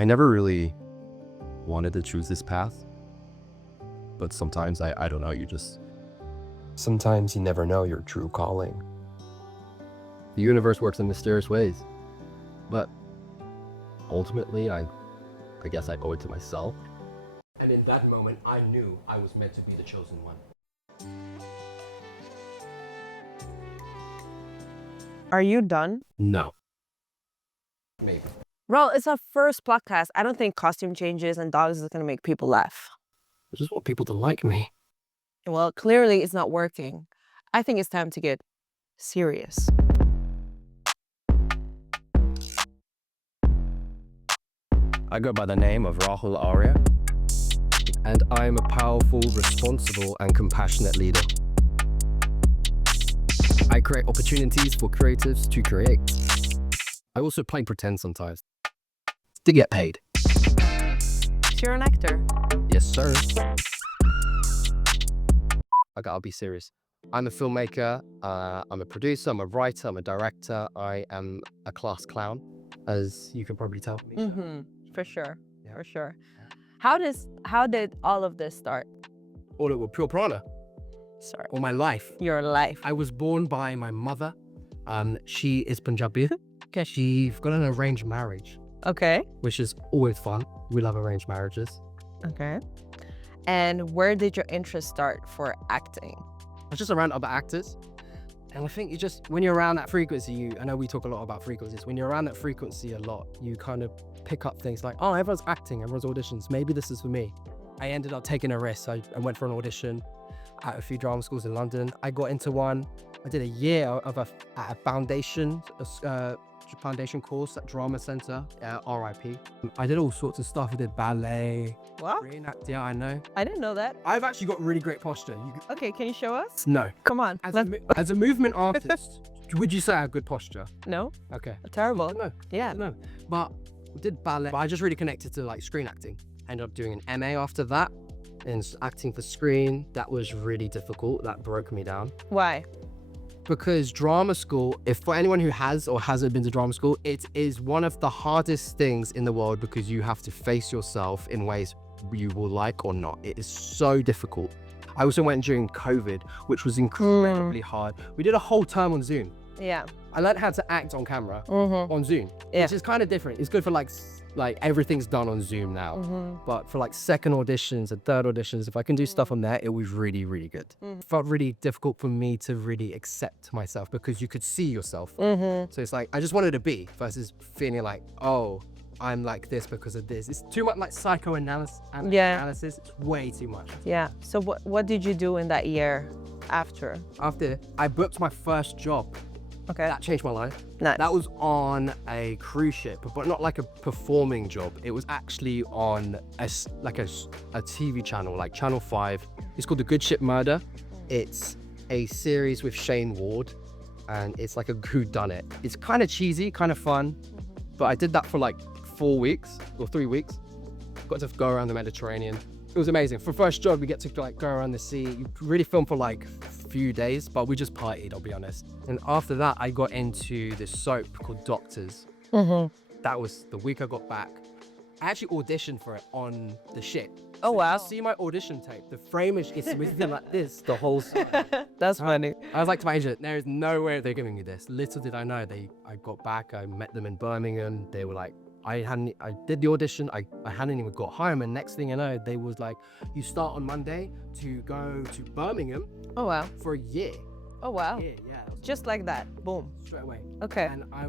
I never really wanted to choose this path, but sometimes I don't know, Sometimes you never know your true calling. the universe works in mysterious ways. But ultimately, I guess I owe it to myself. And in that moment, I knew I was meant to be the chosen one. Are you done? No. Maybe. Well, it's our first podcast. I don't think costume changes and dogs is going to make people laugh. I just want people to like me. Well, clearly it's not working. I think it's time to get serious. I go by the name of Rahul Arya, and I am a powerful, responsible, and compassionate leader. I create opportunities for creatives to create. I also play pretend sometimes to get paid. So you're an actor. Yes, sir. I'll be serious. I'm a filmmaker, I'm a producer, I'm a writer, I'm a director, I am a class clown, as you can probably tell. For sure. Yeah. For sure. How did all of this start? All it was pure Prana, Sorry. all my life. Your life. I was born by my mother. She is Punjabi. Okay. She's got an arranged marriage, Okay. which is always fun. We love arranged marriages. Okay. And where did your interest start for acting? I was just around other actors. And I think when you're around that frequency, I know we talk a lot about frequencies. When you're around that frequency a lot, you kind of pick up things like, oh, everyone's acting, everyone's auditions. Maybe this is for me. I ended up taking a risk. I went for an audition at a few drama schools in London. I got into one. I did a year at a foundation course at Drama Centre, RIP. I did all sorts of stuff. I did ballet, Wow. reenact. Yeah, I know. I didn't know that. I've actually got really great posture. Okay, can you show us? No. Come on. As a movement artist, would you say I have good posture? No? Okay. Terrible. No. Yeah. No. But I did ballet. But I just really connected to like screen acting. Ended up doing an MA after that in acting for screen. That was really difficult. That broke me down. Why? Because drama school, if for anyone who has or hasn't been to drama school, it is one of the hardest things in the world because you have to face yourself in ways you will like or not. It is so difficult. I also went during COVID, which was incredibly hard. We did a whole term on Zoom. Yeah. I learned how to act on camera on Zoom, Yeah. which is kind of different. It's good for like everything's done on Zoom now. But for like second auditions and third auditions, if I can do stuff on there, it was really, really good. It felt really difficult for me to really accept myself because you could see yourself. So it's like, I just wanted to be versus feeling like, oh, I'm like this because of this. It's too much like psychoanalysis. Analysis. It's way too much. Yeah. So what did you do in that year after? After I booked my first job, Okay. that changed my life. Nice. That was on a cruise ship, but not like a performing job. It was actually on a TV channel, like Channel 5. It's called The Good Ship Murder. It's a series with Shane Ward, and it's like a whodunit. It's kind of cheesy, kind of fun, but I did that for like 4 weeks or 3 weeks. Got to go around the Mediterranean. It was amazing. For first job, we get to like go around the sea. You really film for like few days, but we just partied, I'll be honest. And after that, I got into this soap called Doctors. That was the week I got back. I actually auditioned for it on the ship. Oh, wow. See my audition tape. The frame is within like this, the whole That's funny. I was like to my agent, there is no way they're giving me this. Little did I know, I got back, I met them in Birmingham. They were like, I did the audition, I hadn't even got home, and next thing you know, they was like, you start on Monday to go to Birmingham Oh, wow. for a year. Oh, wow. Yeah. Just like that. Boom. Straight away. Okay. And I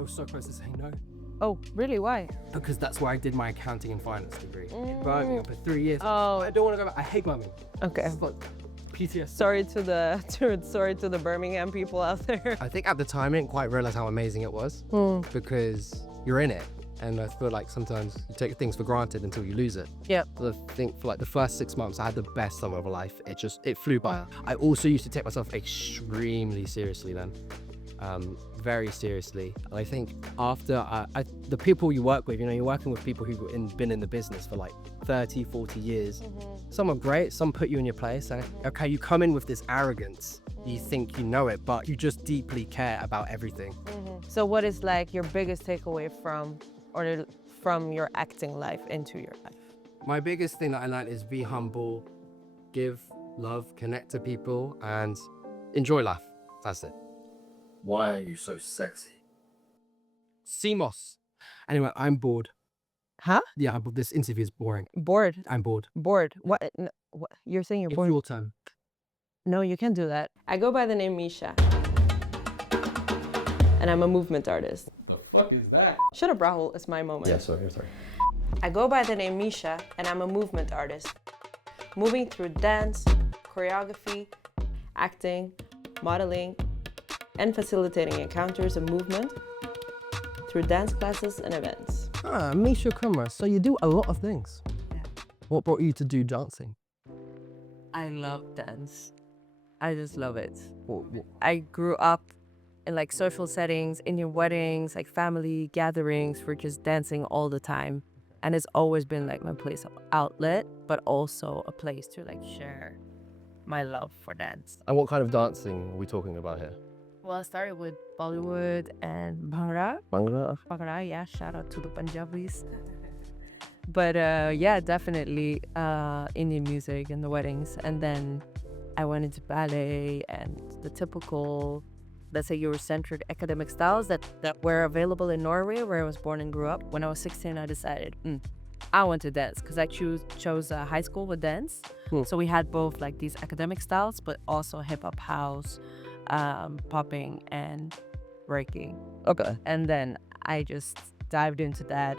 was so close to saying no. Oh, really? Why? Because that's where I did my accounting and finance degree. Birmingham for 3 years. Oh. I don't want to go back. I hate Birmingham. Okay. It's like PTSD. Sorry to the Birmingham people out there. I think at the time I didn't quite realize how amazing it was because you're in it. And I feel like sometimes you take things for granted until you lose it. Yeah. I think for like the first 6 months, I had the best summer of my life. It flew by. Wow. I also used to take myself extremely seriously then. Very seriously. And I think after the people you work with, you're working with people who've been in the business for like 30, 40 years. Some are great, some put you in your place. And okay, you come in with this arrogance. You think you know it, but you just deeply care about everything. So what is like your biggest takeaway from or from your acting life into your life? My biggest thing that I learned is be humble, give love, connect to people, and enjoy life. That's it. Why are you so sexy? CMOS. Anyway, I'm bored. Huh? Yeah, I'm bored. This interview is boring. Bored. I'm bored. Bored. What? What? You're saying you're It's bored? your turn. No, you can't do that. I go by the name Misha. And I'm a movement artist. The fuck is that? Shut up, Rahul. It's my moment. Yeah, sorry. I go by the name Misha, and I'm a movement artist. Moving through dance, choreography, acting, modeling, and facilitating encounters of movement through dance classes and events. Ah, Misha Kumar. So you do a lot of things. Yeah. What brought you to do dancing? I love dance. I just love it. What- I grew up in like social settings, Indian weddings, like family gatherings for just dancing all the time. And it's always been like my place of outlet, but also a place to like share my love for dance. And what kind of dancing are we talking about here? Well, I started with Bollywood and Bhangra. Bhangra? Bhangra, yeah, shout out to the Punjabis. But yeah, definitely Indian music and the weddings. And then I went into ballet and the typical, let's say, Eurocentric academic styles that were available in Norway, where I was born and grew up. When I was 16, I decided I want to dance because I chose high school with dance. So we had both like these academic styles, but also hip hop, house, popping, and breaking. Okay. And then I just dived into that.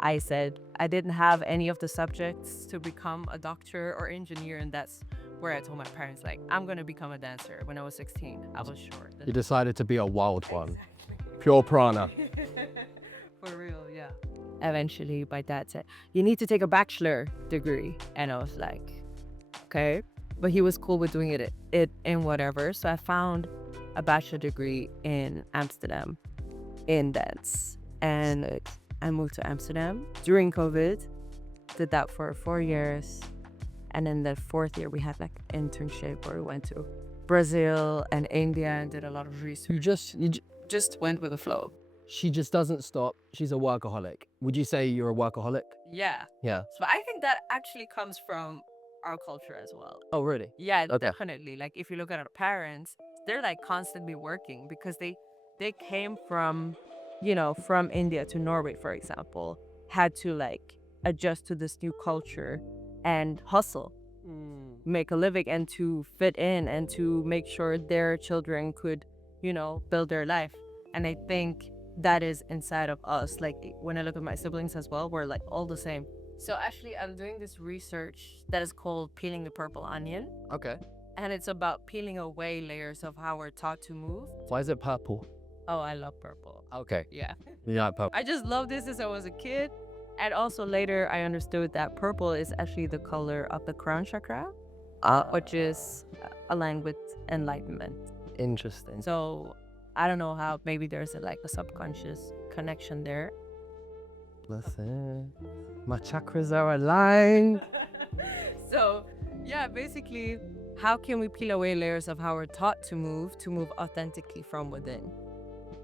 I said I didn't have any of the subjects to become a doctor or engineer, and that's where I told my parents, like, I'm gonna become a dancer. When I was 16, I was sure. You decided to be a wild one. Pure Prana. For real, yeah. Eventually, my dad said, you need to take a bachelor degree. And I was like, okay. But he was cool with doing it in whatever. So I found a bachelor degree in Amsterdam in dance. And I moved to Amsterdam during COVID, did that for 4 years. And then the 4th year, we had like an internship where we went to Brazil and India and did a lot of research. You Just went with the flow. She just doesn't stop. She's a workaholic. Would you say you're a workaholic? Yeah. Yeah. So I think that actually comes from our culture as well. Oh, really? Yeah, Okay. definitely. Like if you look at our parents, they're like constantly working because they came from, from India to Norway, for example, had to like adjust to this new culture and hustle, make a living and to fit in and to make sure their children could, build their life. And I think that is inside of us. Like when I look at my siblings as well, we're like all the same. So actually, I'm doing this research that is called peeling the purple onion. Okay. And it's about peeling away layers of how we're taught to move. Why is it purple? Oh, I love purple. Okay. Yeah. You like purple? I just love this since I was a kid. And also later, I understood that purple is actually the color of the crown chakra, which is aligned with enlightenment. Interesting. So I don't know how, maybe there's a subconscious connection there. Listen, my chakras are aligned. So yeah, basically, how can we peel away layers of how we're taught to move authentically from within?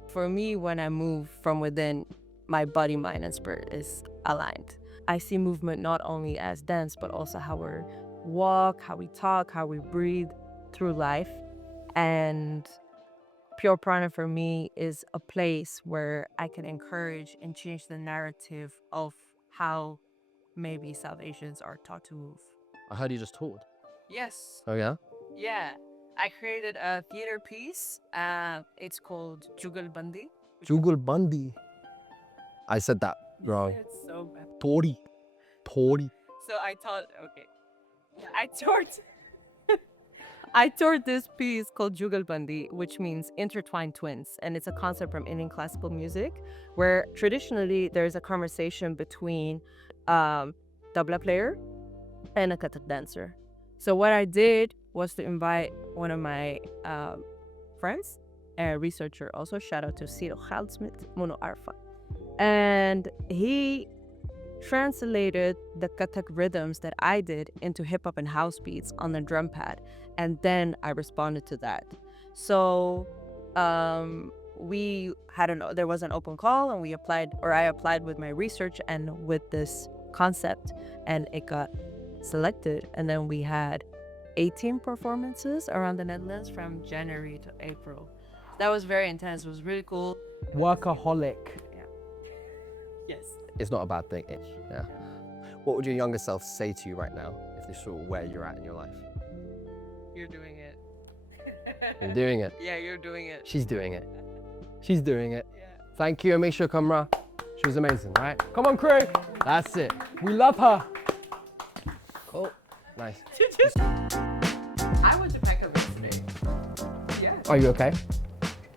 For me, when I move from within, my body, mind, and spirit is aligned. I see movement not only as dance, but also how we walk, how we talk, how we breathe through life. And Pure Prana for me is a place where I can encourage and change the narrative of how maybe South Asians are taught to move. I heard you just toured. Yes. Oh, yeah? Yeah. I created a theater piece. It's called Jugal Bandi. Jugal Bandi. I said that wrong. It's so bad. Tori. So I toured this piece called Jugal Bandi, which means intertwined twins. And it's a concept from Indian classical music where traditionally there's a conversation between tabla player and a Kathak dancer. So what I did was to invite one of my friends, a researcher also, shout out to Ciro Galdsmith, Mono Arfa. And he translated the Kathak rhythms that I did into hip hop and house beats on the drum pad. And then I responded to that. So there was an open call, and I applied with my research and with this concept, and it got selected. And then we had 18 performances around the Netherlands from January to April. That was very intense. It was really cool. Workaholic. Yes. It's not a bad thing. Yeah. What would your younger self say to you right now if they saw where you're at in your life? You're doing it. You're doing it. Yeah, you're doing it. She's doing it. She's doing it. Yeah. Thank you, Amisha Kamra. She was amazing, right? Come on, crew. That's it. We love her. Cool. Nice. I went to Peckham yesterday. Yeah. Are you okay?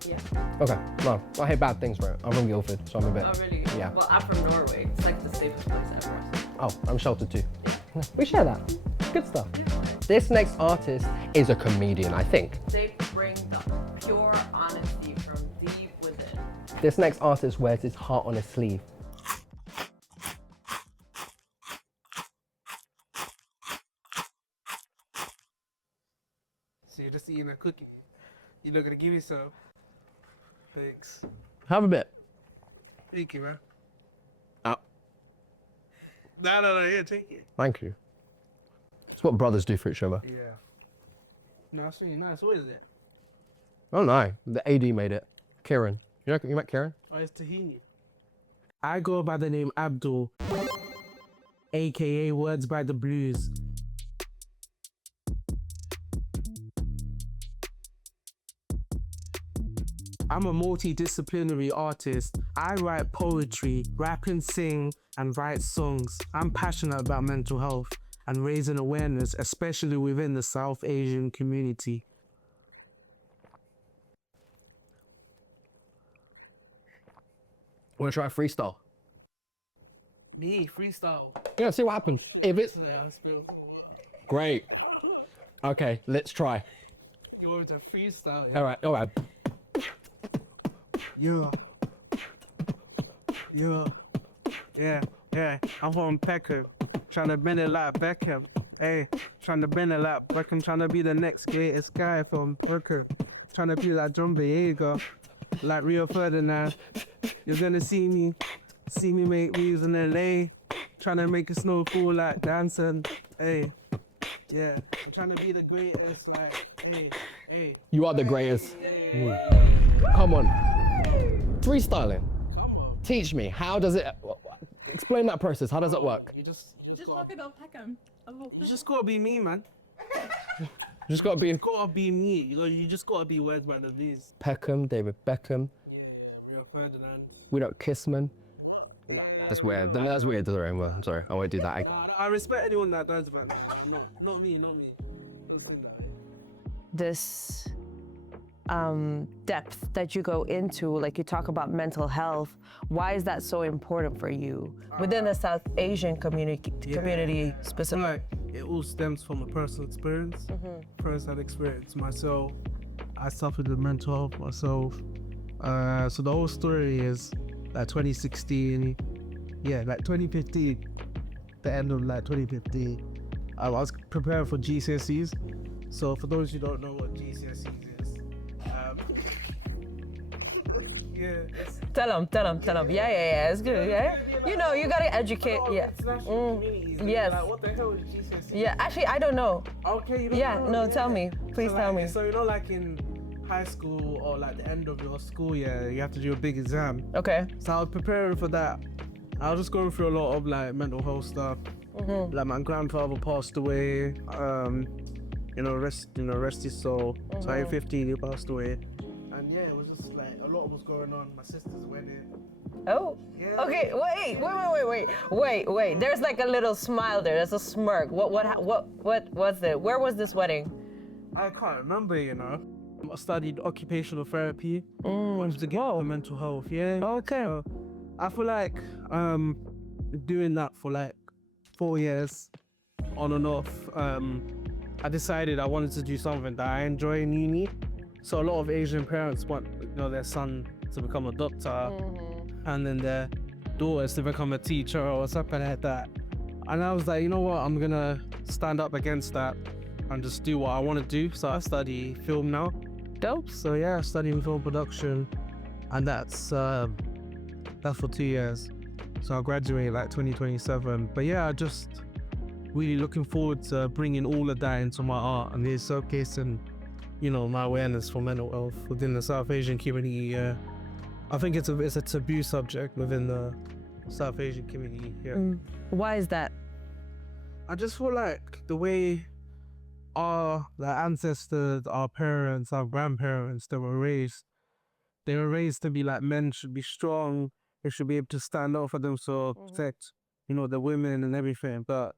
Yeah. Okay. No, I hear bad things, bro. I'm from Guildford, so I'm a bit. Oh, really? Yeah. Well, I'm from Norway. It's like the safest place ever. Oh, I'm sheltered too. We share that. Good stuff. This next artist is a comedian, I think. They bring the pure honesty from deep within. This next artist wears his heart on his sleeve. So you're just eating a cookie. You're not gonna give me some. Thanks. Have a bit. Thank you, man. Oh, No, yeah, take it. thank you. It's what brothers do for each other. Yeah. No, it's really nice. What is it? Oh no, the AD made it. Kieran. You met Kieran? Oh, it's tahini. I go by the name Abdul, aka Words by the Blues. I'm a multidisciplinary artist. I write poetry, rap and sing, and write songs. I'm passionate about mental health and raising awareness, especially within the South Asian community. Wanna try freestyle? Me, freestyle. Yeah, see what happens. If it's Yeah, I spill. great. Okay, let's try. You want to freestyle? All right. Yeah. Yeah. I'm from Peckham. Trying to bend it like Beckham. Hey, trying to bend it like Beckham. Trying to be the next greatest guy from Peckham. Trying to be like John Boyega. Like Rio Ferdinand. You're gonna see me make moves in LA. Trying to make a snow fall like dancing. Hey. Yeah. I'm trying to be the greatest, like, hey. You are the greatest. Come on. Freestyling. Teach me. How does it? Explain that process. How does it work? You just talk about Peckham. You just gotta be me, man. You just gotta be Gotta be me. You just gotta be Words by the Blues. Peckham, David Beckham. Yeah, Rio Ferdinand. We don't kiss man. That's weird. That's weird. Sorry, I'm sorry. I won't do that. Nah, I respect anyone that does, man. Not me. Don't do that. This depth that you go into, like you talk about mental health, why is that so important for you within the South Asian community specifically? Like, it all stems from a personal experience. First-hand experience myself. I suffered with mental health myself. So the whole story is like 2016, like 2015, the end of like 2015. I was preparing for GCSEs. So for those who don't know what GCSEs is, Tell them. Yeah, it's good. Yeah, you know, you gotta educate. Yeah. Yes. Like, what the hell is GCSEs? Yeah, actually, I don't know. Okay, you don't Yeah, know? no, tell me. Please So, tell like, me. So you know, like in high school or like the end of your school year, you have to do a big exam. Okay. So I was preparing for that. I was just going through a lot of like mental health stuff. Like my grandfather passed away. Rest his soul. So at 15 he passed away. And yeah, it was just like a lot was going on. My sister's wedding. Oh. Yeah. Okay. Wait. There's like a little smile there. There's a smirk. What was it? Where was this wedding? I can't remember, I studied occupational therapy. Wanted to get for mental health, yeah. Okay. So I feel like doing that for like 4 years on and off. I decided I wanted to do something that I enjoy in uni. So a lot of Asian parents want their son to become a doctor and then their daughters to become a teacher or something like that. And I was like, you know what, I'm gonna stand up against that and just do what I want to do. So I study film now. Dope. So yeah, studying film production. and that's for 2 years. So I'll graduate like 2027. But yeah, I just really looking forward to bringing all of that into my art and really showcasing, you know, my awareness for mental health within the South Asian community. I think it's a taboo subject within the South Asian community. Yeah. Why is that? I just feel like the way our ancestors, our parents, our grandparents, they were raised to be like men should be strong, they should be able to stand up for themselves, protect, you know, the women and everything. But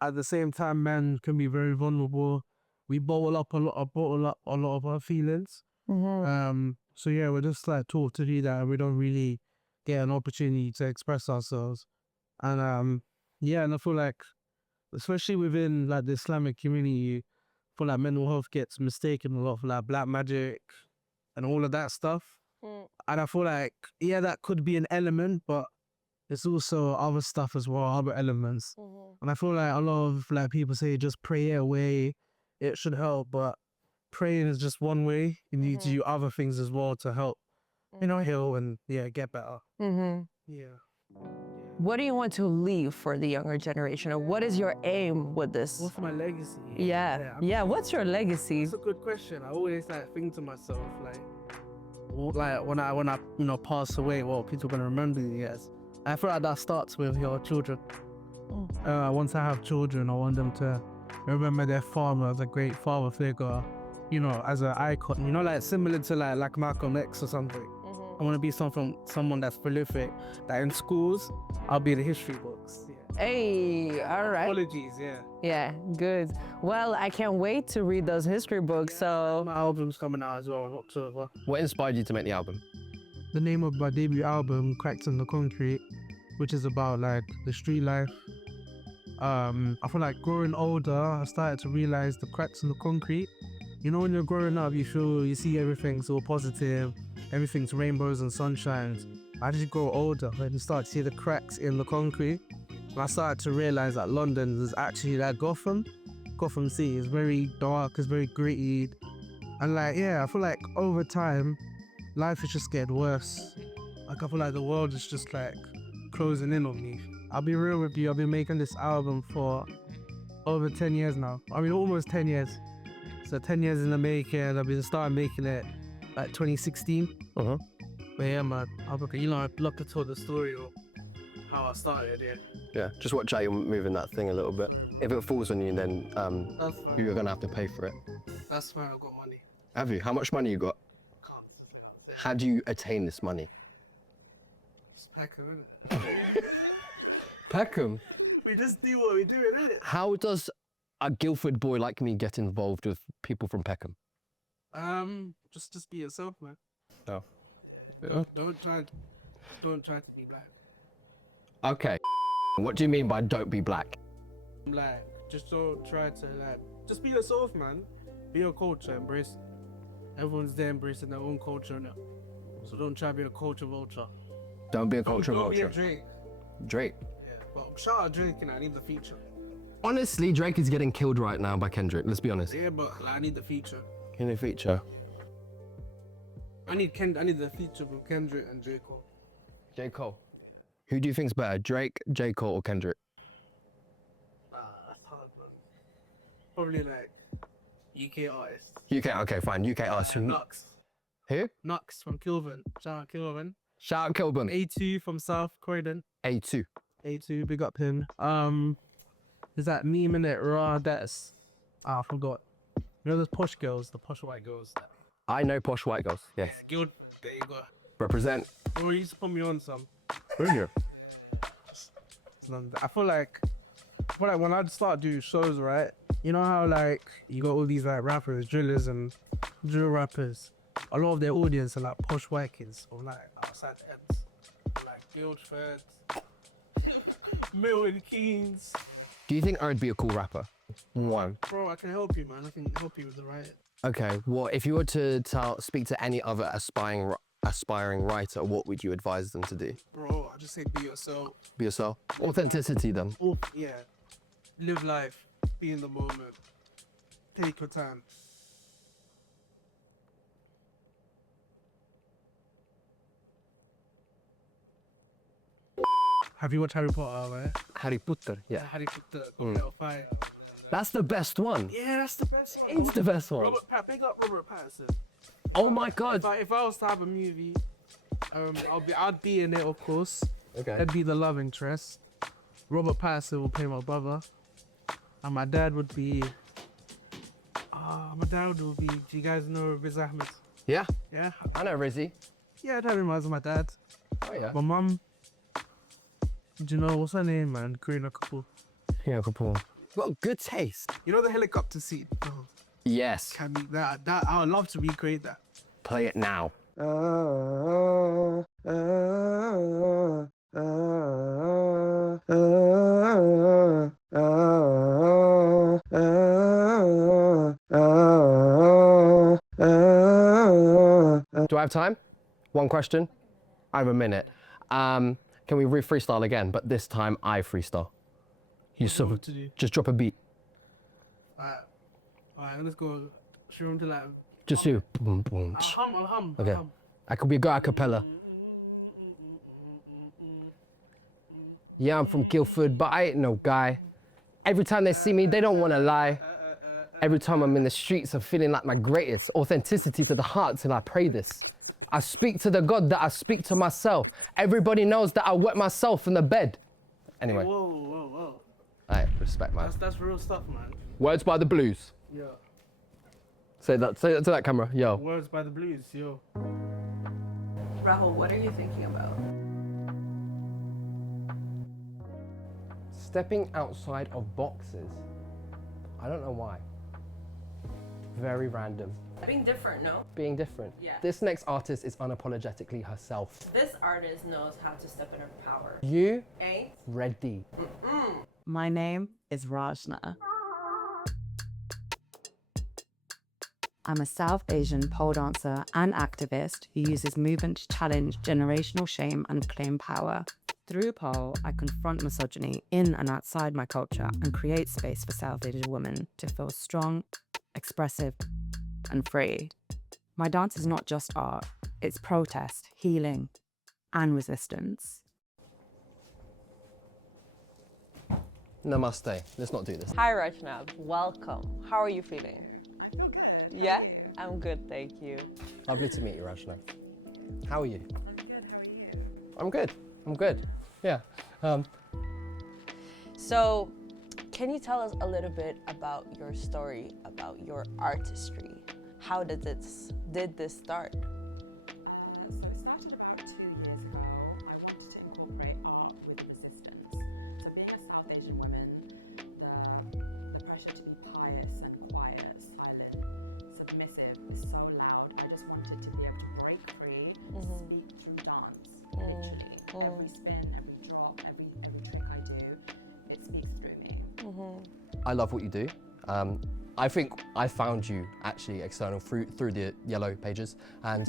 at the same time, men can be very vulnerable. We bottle up a lot of our feelings. So yeah, we're just like taught to do that, and we don't really get an opportunity to express ourselves. And yeah, and I feel like, especially within like the Islamic community, I feel like mental health gets mistaken a lot for like black magic and all of that stuff. And I feel like, yeah, that could be an element, but there's also other stuff as well, other elements. And I feel like a lot of like people say just pray it away, it should help, but praying is just one way. You need to do other things as well to help, you know, heal and yeah, get better. Yeah. What do you want to leave for the younger generation, or what is your aim with this? What's my legacy? Yeah. What's your legacy? It's a good question. I always like think to myself like when I you know pass away, what people gonna remember me as. I feel like that starts with your children. Once I have children, I want them to remember their father as a great father figure, you know, as an icon, you know, like similar to like Malcolm X or something. I want to be someone that's prolific, that in schools, I'll be in the history books. Yeah. Hey, all right. Apologies, yeah. Yeah, good. Well, I can't wait to read those history books, so... My album's coming out as well in October. What inspired you to make the album? The name of my debut album, Cracks in the Concrete, which is about like the street life. I feel like growing older, I started to realize the cracks in the concrete. You know, when you're growing up, you see everything's all positive, everything's rainbows and sunshines. As you grow older, and you start to see the cracks in the concrete, and I started to realize that London is actually like Gotham City. Is very dark, it's very gritty, and like yeah, I feel like over time, life is just getting worse. Like I feel like the world is just like closing in on me. I'll be real with you, I've been making this album for over 10 years now. I mean, almost 10 years. So 10 years in the making, I've been starting making it like 2016. But yeah, man, you know, I'd love to tell the story of how I started, yeah. Yeah, just watch out you're moving that thing a little bit. If it falls on you, then you're gonna have to pay for it. That's where I got money. Have you? How much money you got? How do you attain this money? It's Peckham, innit? Peckham? We just do what we do, innit? How does a Guildford boy like me get involved with people from Peckham? Just be yourself, man. Oh. Don't try to be black. Okay. What do you mean by don't be black? Like, just don't try to just be yourself, man. Be your culture, embrace. Everyone's there embracing their own culture now. So don't try to be a culture vulture. Don't be a culture Don't be a vulture. Drake. Drake. Yeah, well, shout out Drake and I need the feature. Honestly, Drake is getting killed right now by Kendrick, let's be honest. Yeah, but I need the feature. In a feature. I need the feature with Kendrick and J. Cole. J. Cole. Who do you think's better, Drake, J. Cole, or Kendrick? That's hard, man. Probably like UK artists. UK, okay, fine. UK artists. Nux. Who? Nux from Kilburn. Shout out Kilburn. Shout out Kilburn. A2 from South Croydon. A2. A2, big up him. There's that meme in it, raw that's I forgot. You know those posh girls, the posh white girls. I know posh white girls, yes. Guild, there you go. Represent. Oh, you used to put me on some. Really? I feel like when I start doing shows, right? You know how like you got all these like rappers, drillers and drill rappers. A lot of their audience are like posh white kids or like outside ends. Like Guildford, Milton Keynes. Do you think I'd be a cool rapper? One. Bro, I can help you, man. I can help you with the riot. Okay, well, if you were to speak to any other aspiring writer, what would you advise them to do? Bro, I just say be yourself. Be yourself. Authenticity, then. Oh, yeah. Live life. Be in the moment. Take your time. Have you watched Harry Potter, right? Harry Potter, yeah. Harry Potter, Goblet of Fire. That's the best one. Yeah, that's the best one. It's the best one. Big up Robert Pattinson. Oh my god. If I was to have a movie, I'd be in it, of course. Okay. That'd be the love interest. Robert Pattinson will play my brother, and my dad would be. Do you guys know Riz Ahmed? Yeah, Yeah. I know Rizzy. Yeah, that reminds me of my dad. Oh yeah. My mum. Do you know what's her name, man? Karina Kapoor. Yeah, Kapoor. Got good taste. You know the helicopter seat? Oh, Yes. can be that. I would love to recreate that. Play it now. Do I have time? One question? I have a minute. Can we freestyle again? But this time I freestyle. You sort of to do? just drop a beat. Alright, let's go. Should we do like? Just you. Boom, boom. I'll hum. Okay. I could be a girl a cappella. Yeah, I'm from Guildford, but I ain't no guy. Every time they see me, they don't want to lie. Every time I'm in the streets, I'm feeling like my greatest. Authenticity to the heart till I pray this. I speak to the God that I speak to myself. Everybody knows that I wet myself in the bed. Anyway, Whoa. alright, respect, man. That's real stuff, man. Words by the Blues. Yeah. Say that to that camera, yo. Words by the Blues, yo. Rahul, what are you thinking about? Stepping outside of boxes. I don't know why. Very random. Being different, no? Being different. Yeah. This next artist is unapologetically herself. This artist knows how to step in her power. You Ain't? ready? My name is Rajna. I'm a South Asian pole dancer and activist who uses movement to challenge generational shame and claim power. Through pole, I confront misogyny in and outside my culture and create space for South Asian women to feel strong, expressive, and free. My dance is not just art, it's protest, healing, and resistance. Namaste. Let's not do this. Hi, Rajna. Welcome. How are you feeling? I feel good. Yeah? I'm good, thank you. Lovely to meet you, Rajna. How are you? I'm good, how are you? I'm good. I'm good. Yeah. So, can you tell us a little bit about your story, about your artistry? How did this start? So it started about 2 years ago. I wanted to incorporate art with resistance. So being a South Asian woman, the pressure to be pious and quiet, silent, submissive is so loud. I just wanted to be able to break free, speak through dance, literally. Every spin, every drop, every trick I do, it speaks through me. I love what you do. I think I found you actually external through the yellow pages. And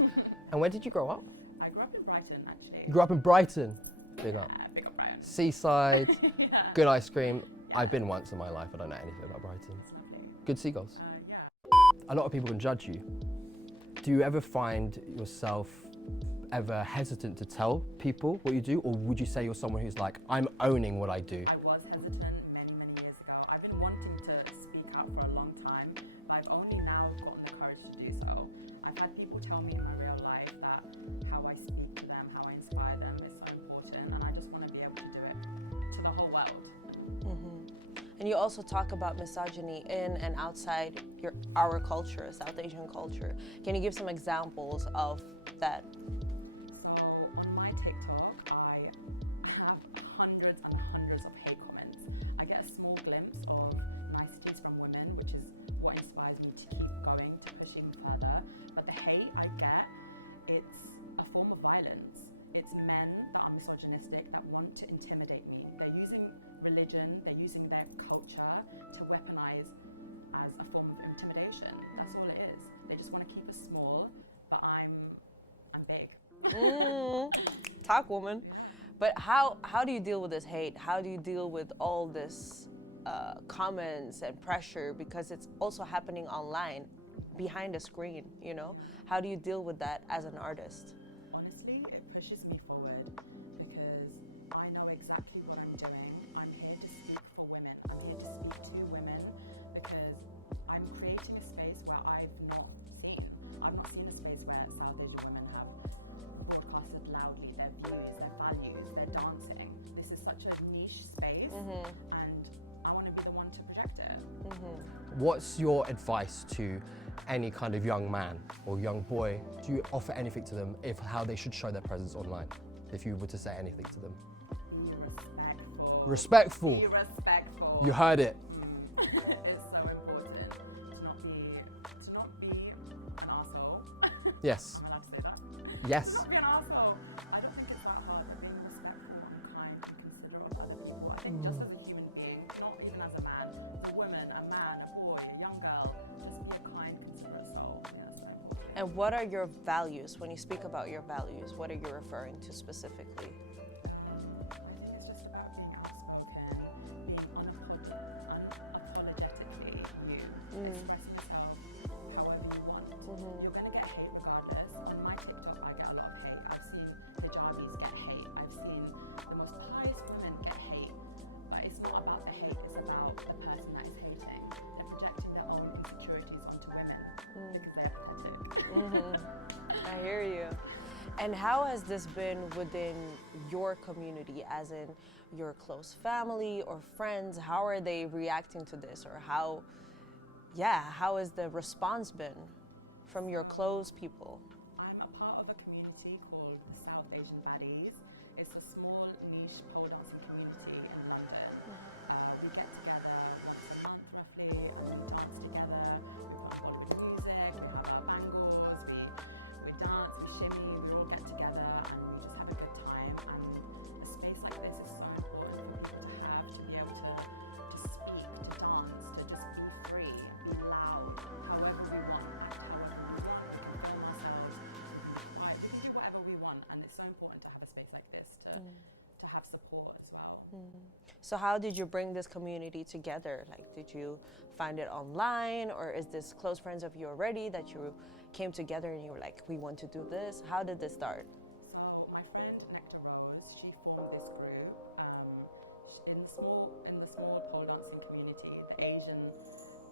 where did you grow up? I grew up in Brighton, actually. You grew up in Brighton. Big up. Big up Brighton. Seaside, Yeah. good ice cream. I've been once in my life. I don't know anything about Brighton. Good seagulls. Yeah. A lot of people can judge you. Do you ever find yourself ever hesitant to tell people what you do, or would you say you're someone who's like, I'm owning what I do? I was hesitant many years ago. I've been wanting to speak out for a long time, but I've only now gotten the courage to do so. I've had people tell me in my real life that how I speak to them, how I inspire them is so important, and I just want to be able to do it to the whole world. And you also talk about misogyny in and outside our culture, South Asian culture. Can you give some examples of that? So on my TikTok, I have hundreds and hundreds of hate comments. I get a small glimpse of niceties from women, which is what inspires me to keep going, to pushing further. But the hate I get, it's a form of violence. It's men that are misogynistic, that want to intimidate me. They're using religion, they're using their culture to weaponize as a form of intimidation. That's all it is. They just want to keep us small, but I'm big. Talk, woman. But how do you deal with this hate? How do you deal with all this comments and pressure, because it's also happening online, behind a screen, you know? How do you deal with that as an artist? Honestly, it pushes me forward because I know exactly such a niche space, and I want to be the one to project it. What's your advice to any kind of young man or young boy? Do you offer anything to them if how they should show their presence online? If you were to say anything to them? Be respectful. Respectful. Be respectful. You heard it. It's so important to not be an arsehole. Yes. Am I allowed to say that? Yes. Not be an arsehole. I don't think it's that hard, but being respectful and kind and considerate of other people. I think just as a human being, not even as a man, as a woman, a man, a boy, a young girl, just be a kind, considerate soul. Yes. And what are your values? When you speak about your values, what are you referring to specifically? I think it's just about being outspoken, being unapologetically you. Express yourself however you want. You're going to get hate regardless. On my TikTok, I get a lot of hate. I've seen hijabis get hate. I've seen the most pious women get hate. But it's not about the hate, it's about the person that is hating. They're projecting their own insecurities onto women because they're pathetic. I hear you. And how has this been within your community, as in your close family or friends? How are they reacting to this, or how has the response been from your close people? I'm a part of a community called the South Asian Baddies. It's a small niche pole dancing community in London. We get together once a month roughly, and we dance together. We've got Bollywood music, we have our bangles, we dance, we shimmy, we all get together and we just have a good time. And a space like this is so important for people to have, to be able to speak, to dance, to just be free, be loud, however we want, act however we want. We can film ourselves, we can do whatever we want, and it's so important to have a space like this to have support as well. So how did you bring this community together? Like, did you find it online, or is this close friends of you already that you came together and you were like, we want to do this? How did this start? So my friend Nectar Rose, she formed this group in the small pole dancing community. The Asian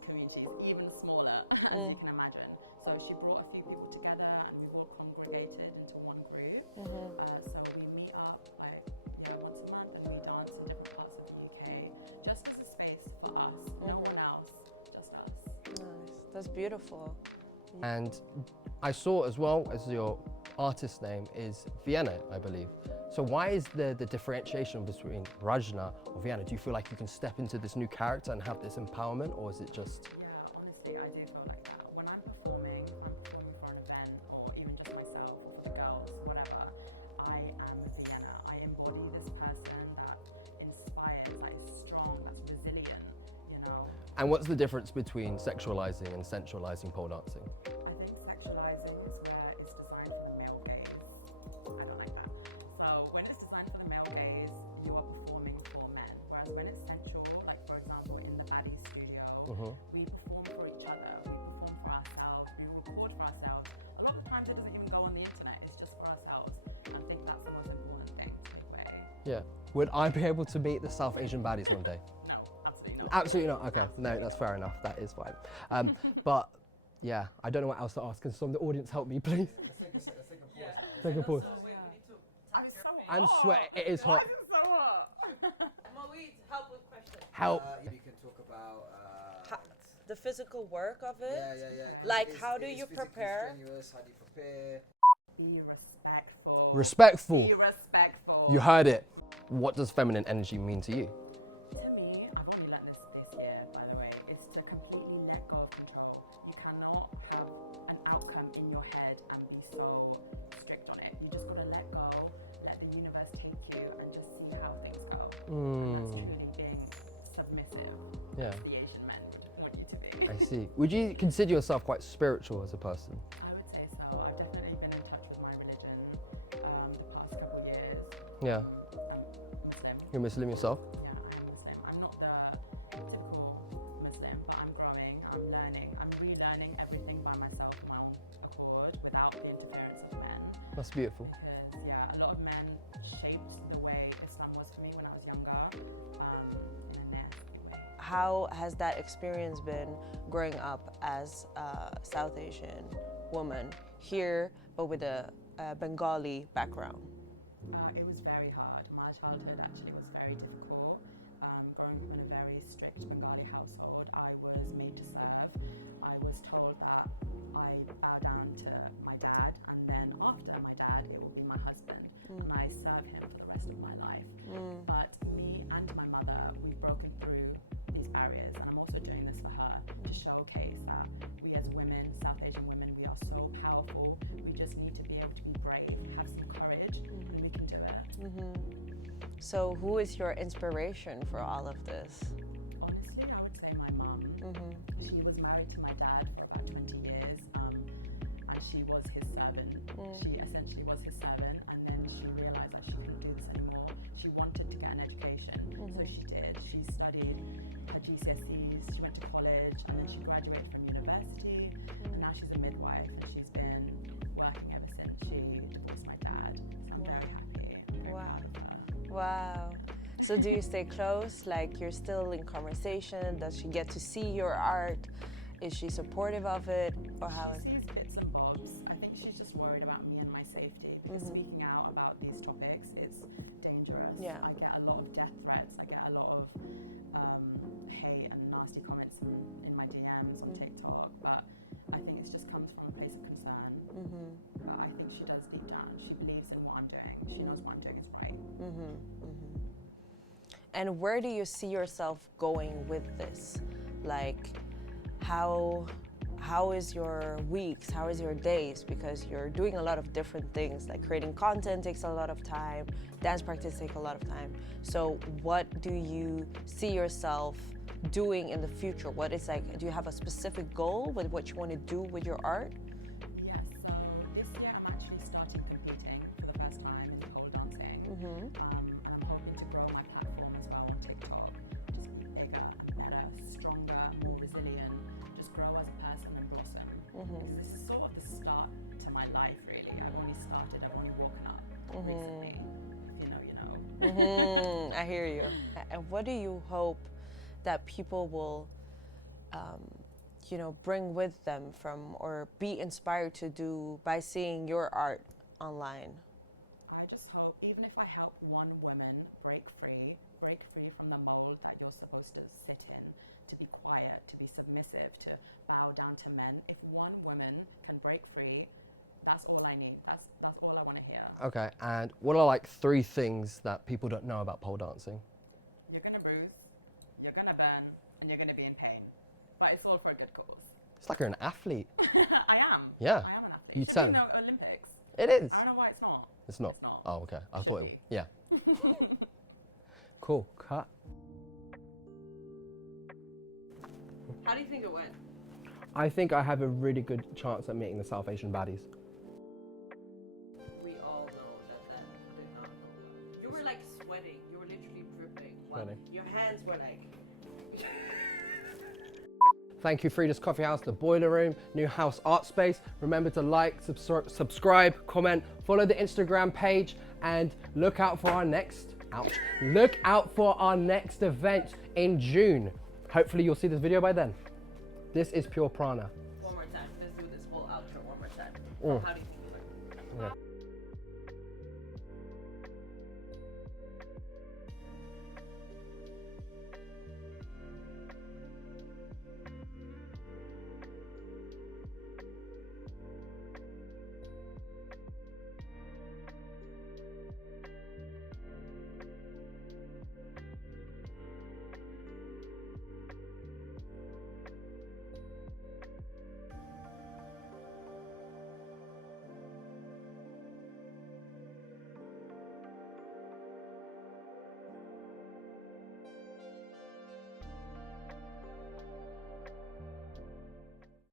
community is even smaller, as you can imagine. So she brought a few people together, and we've all congregated into one group. So we meet up once a month, and we dance in different parts of the UK, just as a space for us, no one else, just us. Nice. That's beautiful. And I saw as well as your artist name is Vienna, I believe. So why is the differentiation between Rajna or Vienna? Do you feel like you can step into this new character and have this empowerment, or is it just? Yeah, honestly, I do feel like that. When I'm performing for an event, or even just myself, or for the girls, whatever, I am Vienna. I embody this person that inspires, that is strong, that's resilient, you know. And what's the difference between sexualizing and sensualizing pole dancing? I think sexualizing is where it's designed for the male gaze. I don't like that. So when it's designed for the male gaze, you are performing for men. Whereas when it's sensual, like for example in the Baddie studio, we perform for each other, we perform for ourselves, we record for ourselves. A lot of times it doesn't even go on the internet, it's just for ourselves. And I think that's the most important thing to take away. Yeah. Would I be able to meet the South Asian baddies one day? No, absolutely not. Absolutely not. Okay, no, that's fair enough. That is fine. But yeah, I don't know what else to ask. Can some of the audience help me, please? Take a pause. I'm sweating. It is hot. Moeed, help with questions. Help. You can talk about The physical work of it? yeah. Like, how do you prepare? Strenuous, how do you prepare? Be respectful. Respectful. Be respectful. You heard it. What does feminine energy mean to you? To me, I've only learned this year, by the way, is to completely let go of control. You cannot have an outcome in your head and be so strict on it. You just gotta let go, let the universe take you, and just see how things go. That's truly being submissive. Yeah. As the Asian men want you to be. I see. Would you consider yourself quite spiritual as a person? I would say so. I've definitely been in touch with my religion the past couple years. Yeah. Muslim. You're Muslim yourself? Yeah, I'm Muslim. I'm not the typical Muslim, but I'm growing, I'm learning, I'm relearning everything by myself on my own accord without the interference of men. That's beautiful. Because, yeah, a lot of men shaped the way Islam was for me when I was younger in a nasty way. How has that experience been growing up as a South Asian woman here, but with a Bengali background? It was very hard. My childhood actually was very So who is your inspiration for all of this? Honestly, I would say my mum. She was married to my dad for about 20 years, and she was his servant. She essentially was his servant, and then she realized that she couldn't do this anymore. She wanted to get an education, so she did. She studied her GCSEs, she went to college, and then she graduated from university, and now she's a midwife, and she's been working ever since she divorced my dad. So I'm very happy. Wow. Wow. So do you stay close? Like you're still in conversation? Does she get to see your art? Is she supportive of it? Or how is She it? sees bits and bobs. I think she's just worried about me and my safety, because speaking out about these topics is dangerous. Yeah. I get a lot of death threats. I get a lot of hate and nasty comments in my DMs on TikTok. But I think it just comes from a place of concern. I think she does deep down. She believes in what I'm doing. She knows what I'm doing is right. And where do you see yourself going with this? Like, how is your weeks? How is your days? Because you're doing a lot of different things. Like creating content takes a lot of time. Dance practice takes a lot of time. So what do you see yourself doing in the future? What is like? Do you have a specific goal with what you want to do with your art? Yes, so this year I'm actually starting competing for the first time in pole dancing. And I'm hoping to grow my platform as well on TikTok. Just be bigger, better, stronger, more resilient. Just grow as a person and blossom. Because this is sort of the start to my life, really. I've only started, I've only woken up recently. If you know, you know. I hear you. And what do you hope that people will, bring with them from or be inspired to do by seeing your art online? I just hope, even if I help one woman break free from the mold that you're supposed to sit in, to be quiet, to be submissive, to bow down to men. If one woman can break free, that's all I need. That's all I want to hear. Okay, and what are like 3 things that people don't know about pole dancing? You're gonna bruise, you're gonna burn, and you're gonna be in pain. But it's all for a good cause. It's like you're an athlete. I am. Yeah. I am an athlete. You Should tell be in him. the Olympics. It is. I don't know why it's not. It's not. It's not. Oh, okay. I Should thought it. be. Yeah. Cool. Cut. How do you think it went? I think I have a really good chance at meeting the South Asian baddies. We all know that did not go well. You were like sweating. You were literally dripping. Sweating. Your hands were like. Thank you, Frida's Coffee House, the Boiler Room, New House Art Space. Remember to like, subscribe, comment, follow the Instagram page, and look out for our next, look out for our next event in June. Hopefully you'll see this video by then. This is Pure Prana. One more time. Let's do this whole outro one more time. How do you think it went? Okay.